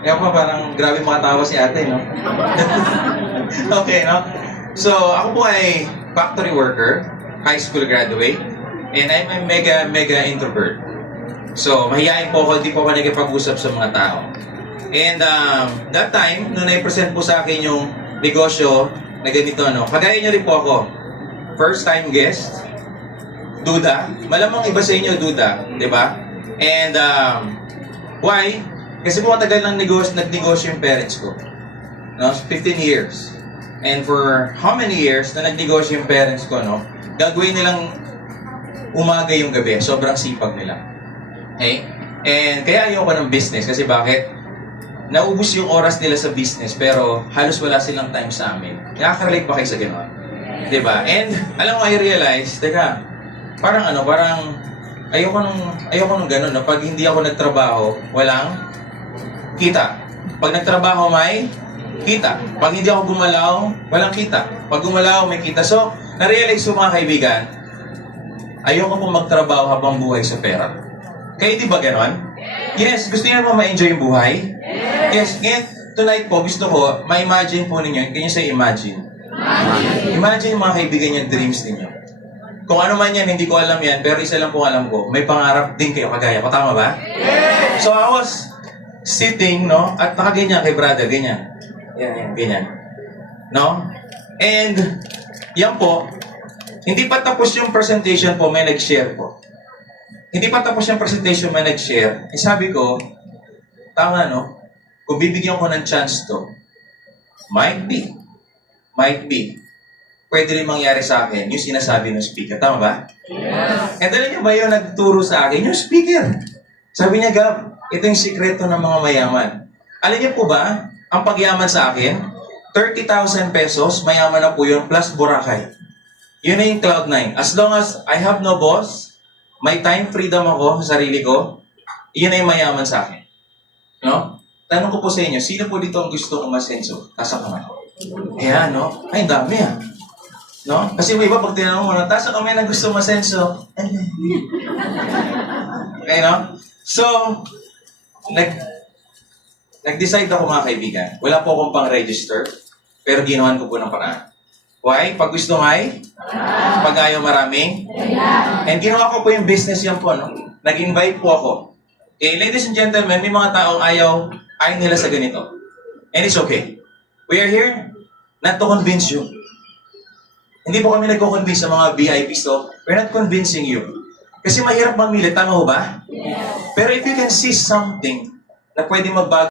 Kaya pa parang grabe makatawa si ate, no? Okay, no? So, ako po ay factory worker, high school graduate, and I'm a mega introvert. So, mahihayin po ako, di po ako nagkipag-usap sa mga tao. And that time, nung na-present po sa akin yung negosyo na ganito, no? Kagaya nyo rin po ako. First time guest, duda. Malamang iba sa inyo, duda. Di ba? And why? Kasi po matagal ng nagnegosyo yung parents ko. No? 15 years. And for how many years na nagnegosyo yung parents ko, no? Gagawin nilang umaga yung gabi. Sobrang sipag nila. Okay? And kaya ayoko ng business. Kasi bakit? Naubos yung oras nila sa business pero halos wala silang time sa amin. Nakaka-relate ba kayo sa gano'n? Diba? And alam mo, I realize, teka, parang ayoko nung gano'n. No? Pag hindi ako nagtrabaho, walang kita. Pag nagtrabaho, may kita. Pag hindi ako gumalaw, walang kita. Pag gumalaw, may kita. So, na-realize ko mga kaibigan, ayoko po magtrabaho habang buhay sa pera. Kayo di ba gano'n? Yes, gusto niyo naman ma-enjoy yung buhay? Yes, ngayon, tonight po, gusto ko, ma-imagine po ninyo, can you say imagine? Imagine mga kaibigan yung dreams ninyo. Kung ano man yan, hindi ko alam yan, pero isa lang po alam ko, may pangarap din kayo kagaya ko. Tama ba? Yes! So I was sitting, no? At nakaganyan kay brother, ganyan. Yan, ganyan. No? And, yan po, hindi pa tapos yung presentation po, may nag-share po. Hindi pa tapos yung presentation, may nag-share. Eh sabi ko, tama no? Kung bibigyan ko ng chance to, might be, pwede rin mangyari sa akin yung sinasabi ng speaker. Tama ba? Yes. And alam niyo ba yung nagturo sa akin? Yung speaker. Sabi niya, Gab, ito yung sikreto ng mga mayaman. Alam niyo po ba, ang pagyaman sa akin, 30,000 pesos, mayaman na po yun, plus Boracay. Yun na yung Cloud9. As long as I have no boss, may time freedom ako sa sarili ko, yun na yung mayaman sa akin. No? Tanong ko po sa inyo, sino po dito ang gusto umasenso? Taas ang kamay. Ayan, no? Ay, dami ah. No? Kasi may iba pag tinanong mo, taas ang kamay na gusto umasenso. Okay, no? So, nag-decide ako mga kaibigan. Wala po akong pang-register, pero ginawan ko po ng paraan. Why? Pag gusto may, pag ayaw maraming, and ginawa ko po yung business yan po, no? Nag-invite po ako. Okay, ladies and gentlemen, may mga taong ayaw nila sa ganito. And it's okay. We are here not to convince you. Hindi po kami nagko-convince sa mga VIPs to. We're not convincing you. Kasi mahirap mamili, tama ho ba? Yes. Pero if you can see something na pwede magbago